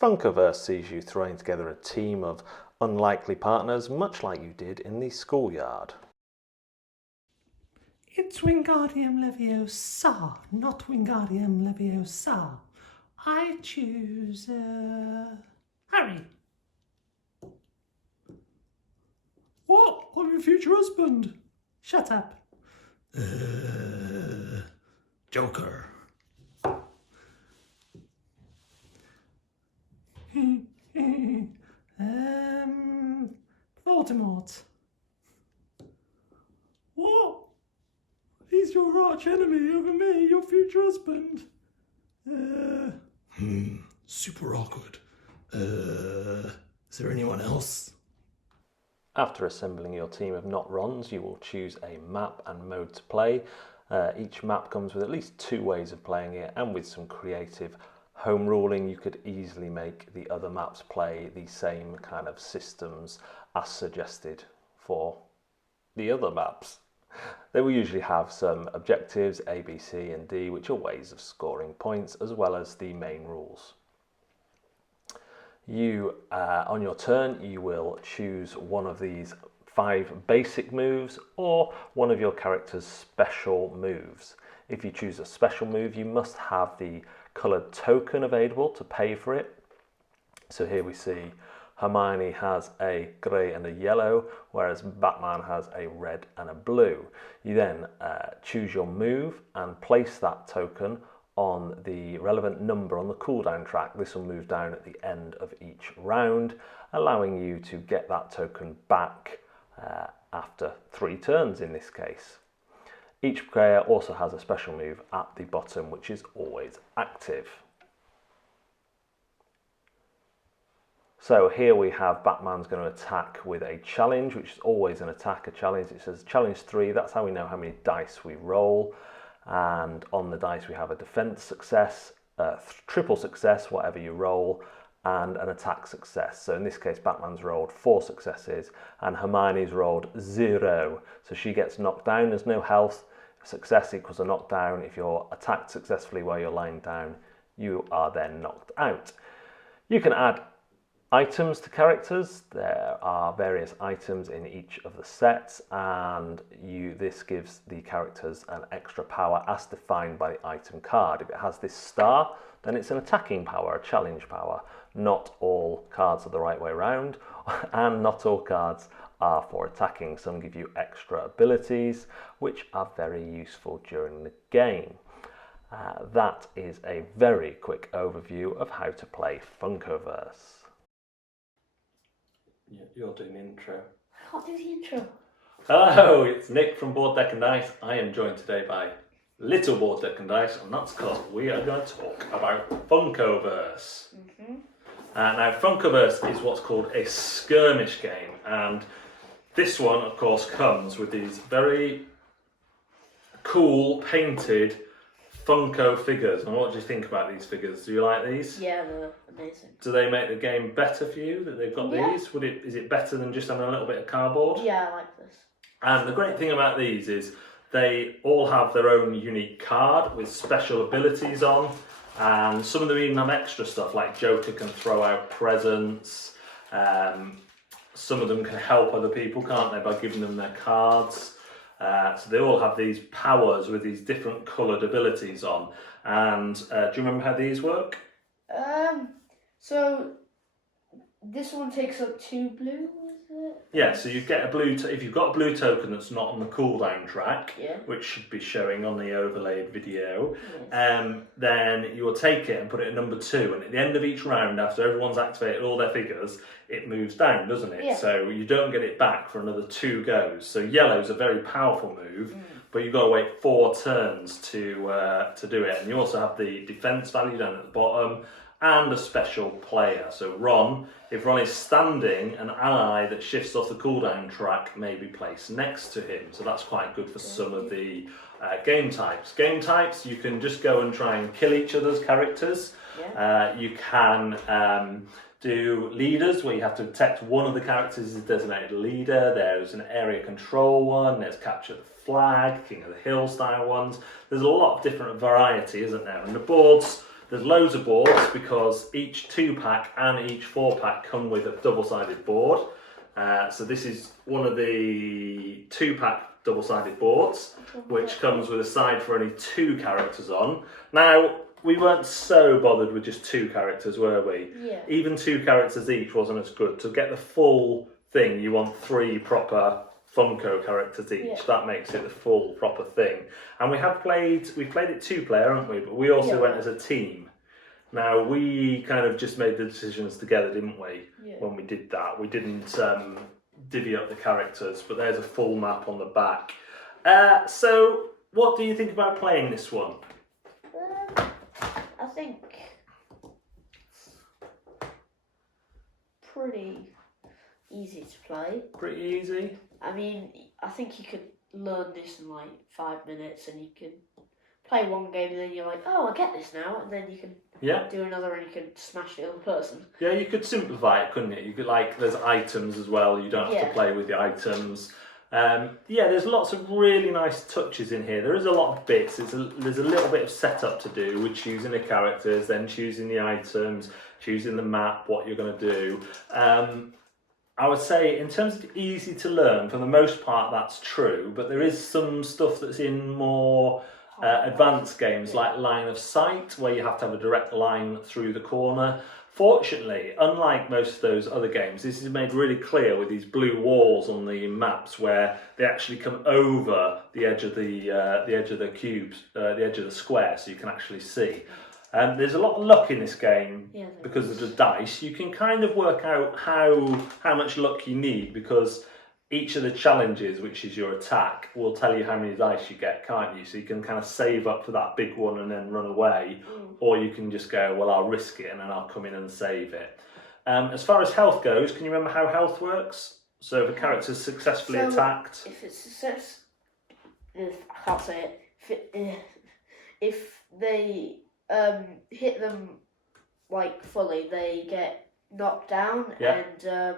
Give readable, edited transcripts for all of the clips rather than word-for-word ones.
Funkoverse sees you throwing together a team of unlikely partners, much like you did in the schoolyard. It's Wingardium Leviosa, not Wingardium Leviosa. I choose, Harry. What? I'm your future husband. Shut up. Joker. Voldemort. What? He's your arch enemy over me, your future husband. Super awkward. Is there anyone else? After assembling your team of not Rons, you will choose a map and mode to play. Each map comes with at least 2 ways of playing it, and with some creative home ruling you could easily make the other maps play the same kind of systems as suggested for the other maps. They will usually have some objectives, A, B, C and D, which are ways of scoring points, as well as the main rules. You, on your turn, you will choose one of these 5 basic moves or one of your character's special moves. If you choose a special move, you must have the coloured token available to pay for it. So here we see Hermione has a grey and a yellow, whereas Batman has a red and a blue. You then choose your move and place that token on the relevant number on the cooldown track. This will move down at the end of each round, allowing you to get that token back after 3 turns in this case. Each player also has a special move at the bottom, which is always active. So here we have Batman's going to attack with a challenge, which is always an attack, a challenge. It says challenge 3, that's how we know how many dice we roll. And on the dice we have a defense success, triple success, whatever you roll, and an attack success. So in this case, Batman's rolled 4 successes and Hermione's rolled 0. So she gets knocked down, there's no health. Success equals a knockdown. If you're attacked successfully while you're lying down, you are then knocked out. You can add items to characters. There are various items in each of the sets, and this gives the characters an extra power as defined by the item card. If it has this star, then it's an attacking power, a challenge power. Not all cards are the right way around, and not all cards are for attacking. Some give you extra abilities, which are very useful during the game. That is a very quick overview of how to play Funkoverse. You're doing the intro. I can't do the intro. Hello, it's Nick from Board Deck and Dice. I am joined today by Little Board Deck and Dice, and that's because we are going to talk about Funkoverse. Now, Funkoverse is what's called a skirmish game, and this one, of course, comes with these very cool painted Funko figures. And what do you think about these figures? Do you like these? Yeah, they're amazing. Do they make the game better for you that they've got these? Is it better than just having a little bit of cardboard? Yeah, I like this. And the great thing about these is they all have their own unique card with special abilities on, and some of them even have extra stuff, like Joker can throw out presents. Some of them can help other people, can't they, by giving them their cards. So they all have these powers with these different coloured abilities on. And do you remember how these work? So this one takes up 2 blue, is it? Yeah, so you get a blue, if you've got a blue token that's not on the cooldown track, Yeah. which should be showing on the overlaid video, Yes. then you will take it and put it at number 2, and at the end of each round, after everyone's activated all their figures, it moves down, doesn't it? Yeah. So you don't get it back for another 2 goes. So yellow's a very powerful move, but you've got to wait 4 turns to do it. And you also have the defense value down at the bottom, and a special player. So Ron, if Ron is standing, an ally that shifts off the cooldown track may be placed next to him. So that's quite good for some of the game types. Game types, you can just go and try and kill each other's characters. Yeah. You can do leaders, where you have to detect one of the characters as a designated leader. There's an area control one, there's capture the flag, King of the Hill style ones. There's a lot of different variety, isn't there? And the boards, There's loads of boards because each 2-pack and each 4-pack come with a double-sided board. So this is one of the 2-pack double-sided boards, which comes with a side for only 2 characters on. Now, we weren't so bothered with just 2 characters, were we? Yeah. Even 2 characters each wasn't as good. To get the full thing, you want 3 proper Funko characters each. Yeah. That makes it the full proper thing. And we've played it 2-player, haven't we? But we also went as a team. Now, we kind of just made the decisions together, didn't we? Yeah. When we did that. We didn't divvy up the characters, but there's a full map on the back. So, what do you think about playing this one? I think pretty easy to play. Pretty easy? I mean, I think you could learn this in like 5 minutes, and you can play one game, and then you're like, oh, I get this now, and then you can do another, and you can smash the other person. Yeah, you could simplify it, couldn't you? You could, like, there's items as well. You don't have to play with the items. There's lots of really nice touches in here. There is a lot of bits. There's a little bit of setup to do with choosing the characters, then choosing the items, choosing the map, what you're going to do. I would say in terms of easy to learn, for the most part that's true, but there is some stuff that's in more advanced games like Line of Sight, where you have to have a direct line through the corner. Fortunately, unlike most of those other games, this is made really clear with these blue walls on the maps where they actually come over the edge of the cubes, the edge of the square, so you can actually see. There's a lot of luck in this game because of the dice. You can kind of work out how much luck you need because each of the challenges, which is your attack, will tell you how many dice you get, can't you? So you can kind of save up for that big one and then run away, or you can just go, well, I'll risk it and then I'll come in and save it. As far as health goes, can you remember how health works? So if a character's successfully attacked... If it's success... I can't say it. If they hit them like fully, they get knocked down and...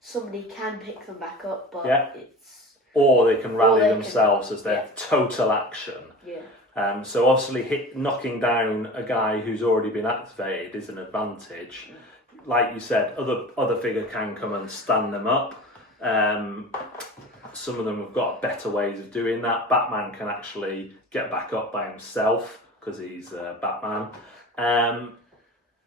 somebody can pick them back up, but it's... Or they can rally themselves as their total action. Yeah. So obviously knocking down a guy who's already been activated is an advantage. Like you said, other figure can come and stand them up. Some of them have got better ways of doing that. Batman can actually get back up by himself because he's Batman.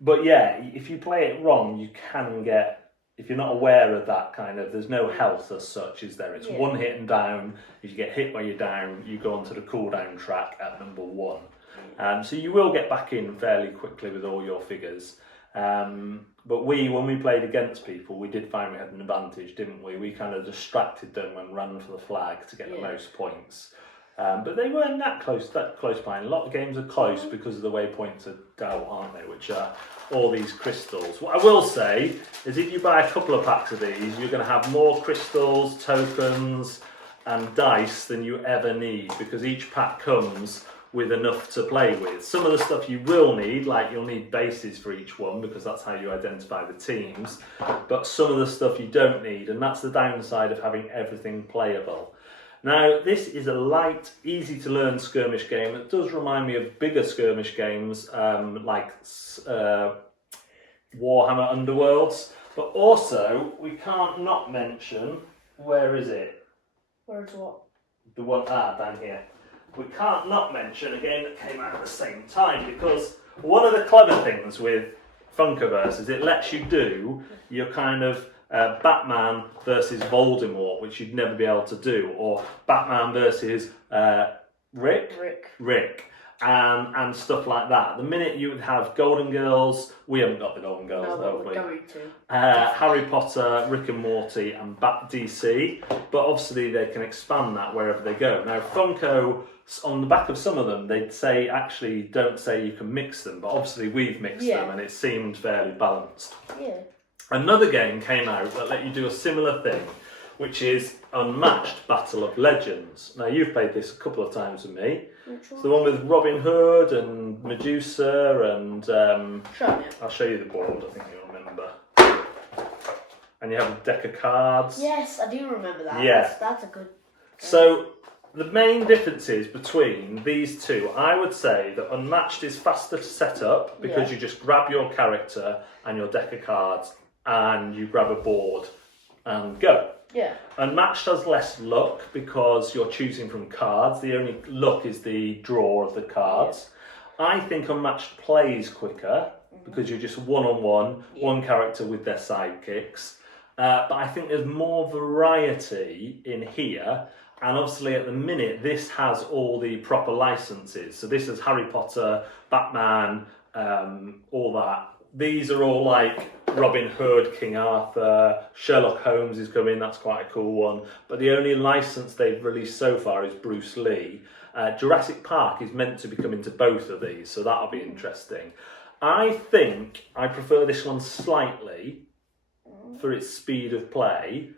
But yeah, if you play it wrong, you can get... If you're not aware of that kind of, there's no health as such, is there? It's one hit and down. If you get hit while you're down, you go onto the cooldown track at number 1. So you will get back in fairly quickly with all your figures. But when we played against people, we did find we had an advantage, didn't we? We kind of distracted them and ran for the flag to get the most points. But they weren't that close by. And a lot of games are close because of the way points are dealt, aren't they? Which are all these crystals. What I will say is if you buy a couple of packs of these, you're going to have more crystals, tokens and dice than you ever need because each pack comes with enough to play with. Some of the stuff you will need, like you'll need bases for each one because that's how you identify the teams, but some of the stuff you don't need, and that's the downside of having everything playable. Now, this is a light, easy to learn skirmish game. It does remind me of bigger skirmish games like Warhammer Underworlds, but also we can't not mention, where is it? Where's what? The one down here. We can't not mention a game that came out at the same time because one of the clever things with Funkoverse is it lets you do your kind of Batman versus Voldemort, which you'd never be able to do, or Batman versus Rick, and stuff like that. The minute you would have Golden Girls, we haven't got the Golden Girls, no, we're going to. Harry Potter, Rick and Morty, and Bat DC, but obviously they can expand that wherever they go. Now, Funko, on the back of some of them, they'd say, actually, don't say you can mix them, but obviously we've mixed them, and it seemed fairly balanced. Yeah. Another game came out that let you do a similar thing, which is Unmatched Battle of Legends. Now, you've played this a couple of times with me. It's the one with Robin Hood and Medusa and... I'll show you the board, I think you'll remember. And you have a deck of cards. Yes, I do remember that. Yeah. That's a good game. So, the main differences between these two, I would say that Unmatched is faster to set up because you just grab your character and your deck of cards and you grab a board and go. Yeah. Unmatched has less luck because you're choosing from cards. The only luck is the draw of the cards. I think Unmatched plays quicker because you're just one-on-one, one character with their sidekicks. But I think there's more variety in here. And obviously at the minute, this has all the proper licenses. So this is Harry Potter, Batman, all that. These are all like Robin Hood, King Arthur, Sherlock Holmes is coming, that's quite a cool one. But the only license they've released so far is Bruce Lee. Jurassic Park is meant to be coming to both of these, so that'll be interesting. I think I prefer this one slightly for its speed of play.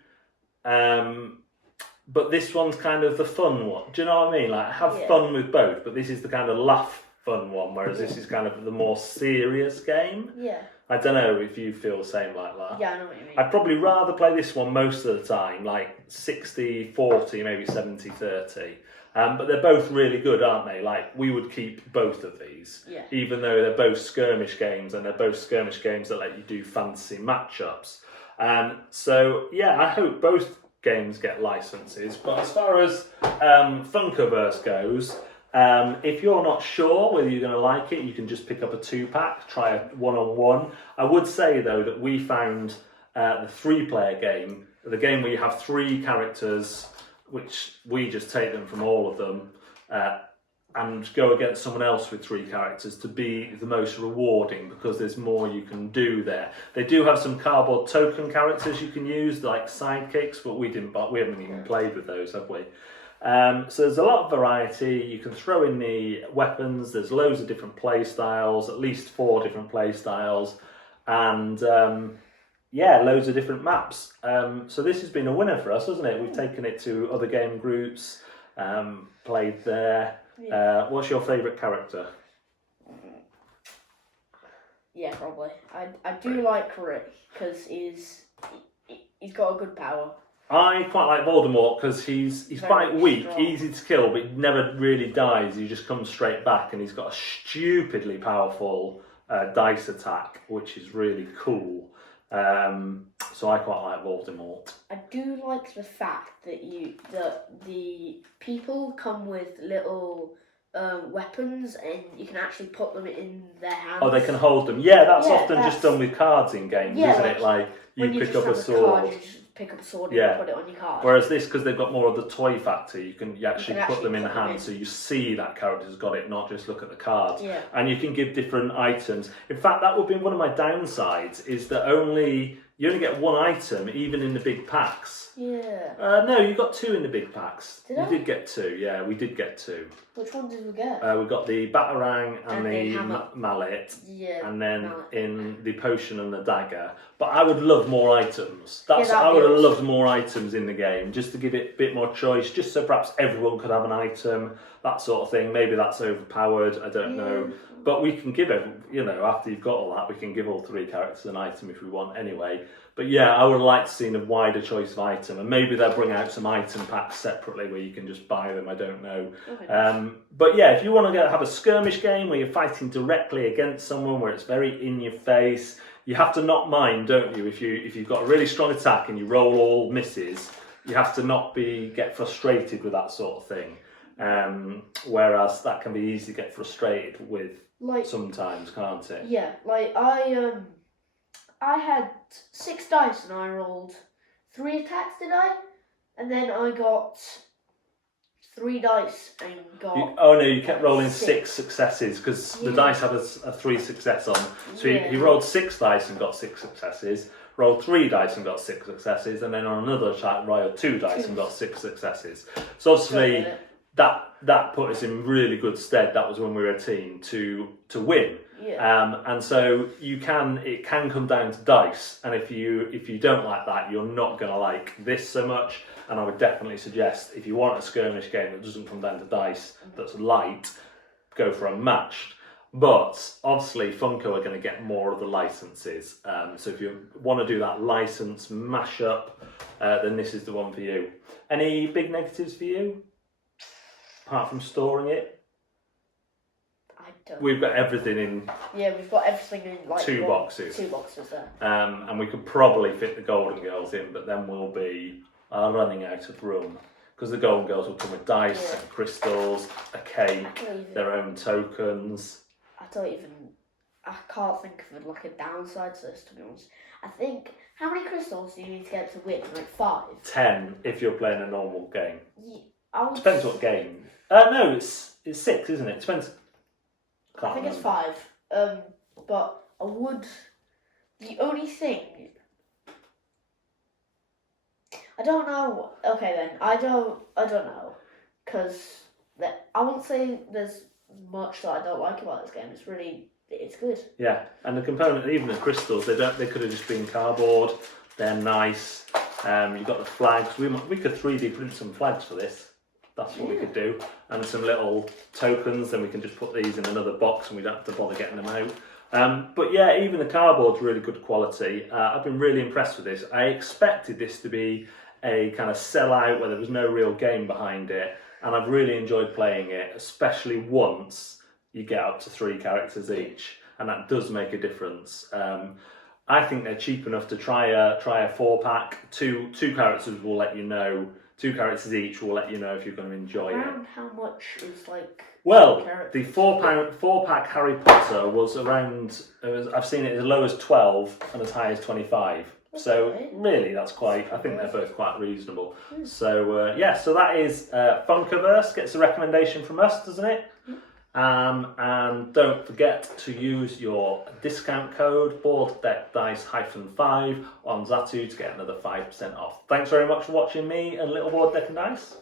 But this one's kind of the fun one. Do you know what I mean? Like, have fun with both, but this is the kind of laugh fun one, whereas this is kind of the more serious game. Yeah. I don't know if you feel the same like that. Yeah, I know what you mean. I'd probably rather play this one most of the time, like 60-40, maybe 70-30. But they're both really good, aren't they? Like, we would keep both of these, even though they're both skirmish games, and they're both skirmish games that let you do fantasy matchups. So, yeah, I hope both games get licenses. But as far as Funkoverse goes, if you're not sure whether you're going to like it, you can just pick up a 2-pack, try a one-on-one. I would say, though, that we found the 3-player game, the game where you have 3 characters, which we just take them from all of them, and go against someone else with 3 characters to be the most rewarding because there's more you can do there. They do have some cardboard token characters you can use, like sidekicks, but we haven't even played with those, have we? So there's a lot of variety. You can throw in the weapons. There's loads of different play styles, at least 4 different play styles, and loads of different maps. So this has been a winner for us, hasn't it? We've taken it to other game groups, played there. What's your favourite character? Yeah, probably. I do like Rick because he's got a good power. I quite like Voldemort because he's quite weak, easy to kill, but he never really dies. He just comes straight back, and he's got a stupidly powerful dice attack, which is really cool. So I quite like Voldemort. I do like the fact that the people come with little weapons, and you can actually put them in their hands. Oh, they can hold them. Yeah, that's often just done with cards in games, isn't it? Like you pick up a sword. Pick up a sword and put it on your card. Whereas this, because they've got more of the toy factor, you actually put them in the hand, so you see that character's got it, not just look at the cards. Yeah. And you can give different items. In fact, that would be one of my downsides, is that you only get 1 item, even in the big packs. Yeah. No, you got 2 in the big packs. Did I? You did get 2, yeah, we did get 2. Which one did we get? We got the Batarang and the mallet, and then in the potion and the dagger. But I would love more items. I would have loved more items in the game, just to give it a bit more choice, just so perhaps everyone could have an item, that sort of thing. Maybe that's overpowered, I don't know. But we can give after you've got all that, we can give all 3 characters an item if we want anyway. But yeah, I would like to see a wider choice of item, and maybe they'll bring out some item packs separately where you can just buy them, I don't know. But yeah, if you want to have a skirmish game where you're fighting directly against someone, where it's very in your face, you have to not mind, don't you? If you've got a really strong attack and you roll all misses, you have to not get frustrated with that sort of thing. Whereas that can be easy to get frustrated with sometimes, can't it? Yeah, like I had 6 dice and I rolled 3 attacks, did I? And then I got 3 dice and got... you kept rolling 6 successes because the dice had a 3 success on. So he rolled 6 dice and got 6 successes, rolled 3 dice and got 6 successes, and then on another attack rolled 2 dice and got 6 successes. So obviously that put us in really good stead. That was when we were a team to win. Yeah. And so it can come down to dice, and if you don't like that, you're not going to like this so much. And I would definitely suggest, if you want a skirmish game that doesn't come down to dice, that's light, go for Unmatched. But obviously Funko are going to get more of the licenses, so if you want to do that license mashup, then this is the one for you. Any big negatives for you? apart from storing it? I don't. We've got everything in Yeah, we've got everything in like two boxes. 2 boxes there. And we could probably fit the Golden Girls in, but then we'll be running out of room. Because the Golden Girls will come with dice and crystals, a cake, their own tokens. I can't think of like a downside to this, to be honest. I think, how many crystals do you need to get to win? Like 5? 10 if you're playing a normal game. Yeah, Depends what game. No, it's 6, isn't it? Depends. I think it's 5. But I would. The only thing. I don't know. Okay then, I don't know, because I won't say there's much that I don't like about this game. It's good. Yeah, and the component, even the crystals, they could have just been cardboard. They're nice. You've got the flags. We could 3D print some flags for this. That's what we could do, and some little tokens. Then we can just put these in another box, and we don't have to bother getting them out. But yeah, even the cardboard's really good quality. I've been really impressed with this. I expected this to be a kind of sellout where there was no real game behind it, and I've really enjoyed playing it, especially once you get up to 3 characters each, and that does make a difference. I think they're cheap enough to try a 4-pack. Two characters will let you know. 2 characters each will let you know if you're going to enjoy Around it. how much is like? Well, characters? the 4-pack Harry Potter was around. I've seen it as low as 12 and as high as 25. So really, that's quite. I think they're both quite reasonable. So so that is Funkoverse gets a recommendation from us, doesn't it? And don't forget to use your discount code BoardDeckDice-5 on Zatu to get another 5% off. Thanks very much for watching me and Little Board Deck and Dice.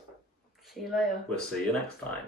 See you later. We'll see you next time.